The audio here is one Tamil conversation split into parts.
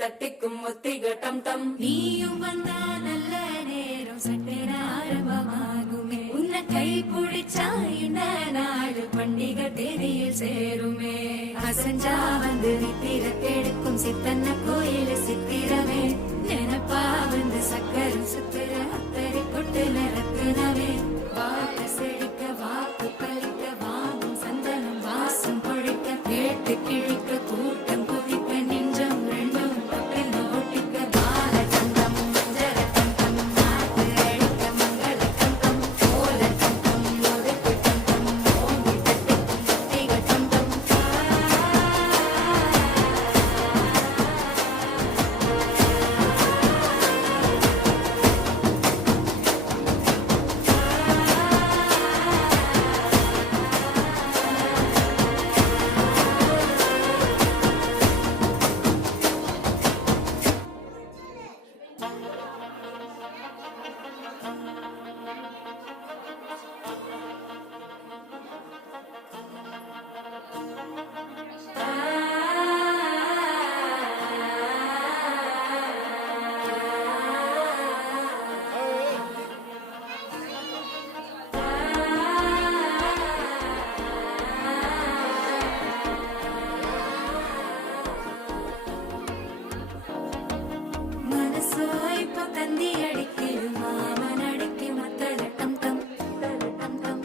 தட்டிக்கும் ஒத்திக டம் டம் நீயும் வந்தா நல்ல நேரம் சட்டென ஆரம்பமாகுமே உன்னை கை பிடிச்சா இந்த நாடு பண்டிகை தேதியில் சேருமே அசஞ்சா வந்து நித்திர கெடுக்கும் சித்தன்ன கோயில சித்திரமே நினைப்பா வந்து சக்கரம் சுத்திர அத்தரை கொட்டுல ரத்தினவே வாக்கு செழிக்க வாக்கு பலிக்க வாங்கும் சந்தனம் வாசம் பொழிக்க கேட்டு கிழிக்க கூட்டம் குதிக்க நெஞ்சம் ரெண்டும் தப்பில் ஓட்டிக்க பால தந்தம் மஞ்சர தந்தம் நாட்டு அழிக்க மங்கள தந்தம் கோல தந்தம் ஒதுக்கு தந்தம் ஓங்கி தட்டிக்கும் ஒத்திக தந்தம் மனசோ இப்ப தந்தி அடிக்குது மாமன் அடிக்கு மத்தள டம் டம் டம் டம்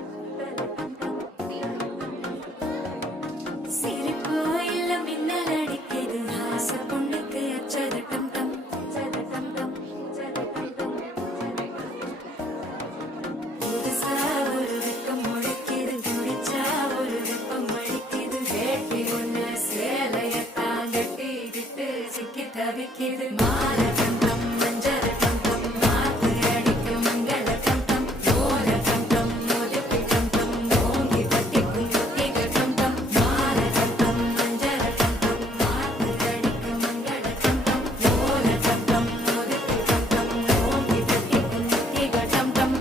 சிரிப்போ இல்ல மின்னல் அடிக்குது ஆசை பொண்ணுக்கு அச்சத டம் டம் டம் டம் புதுசா ஒரு வெக்கம் முழிக்குது குடிச்சா ஒரு வெப்பம் அடிக்குது வேட்டி ஒண்ணு சேலையத்தான் கட்டிக்கிட்டு சிக்கி தவிக்குது மாற தந்தம் மஞ்சர தந்தம் மாத்து அடிக்க மங்கள தந்தம் கோல தந்தம் ஒதுக்கு தந்தம் ஓங்கி தட்டிக்கும் ஒத்திக தந்தம் மாற தந்தம் மஞ்சர தந்தம் மாத்து அடிக்க மங்கள தந்தம் கோல தந்தம் ஒதுக்கு தந்தம் ஓங்கி தட்டிக்கும் ஒத்திக தந்தம்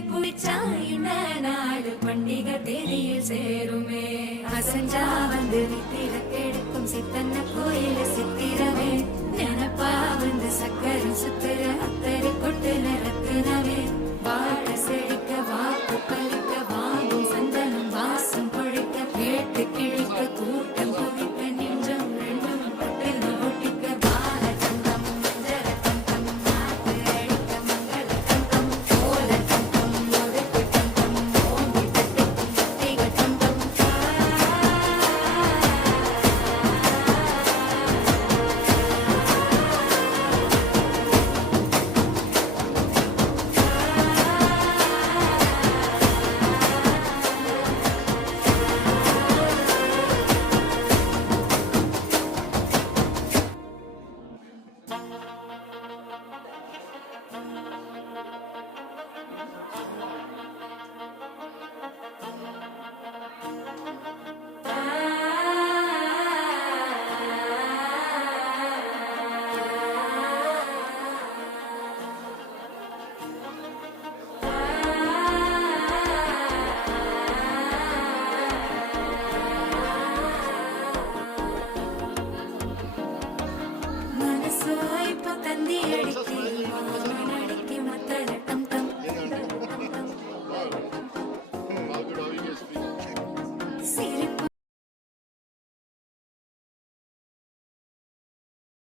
பிடிச்சா இந்த நாடு பண்டிகை தேதியில் சேருமே. அசஞ்சா வந்து நித்திர கெடுக்கும் சித்தன்ன கோயில சித்திரமே. நினப்பா வந்து சக்கரை சுத்துற அத்தரை கொட்டுன ரத்தினமே.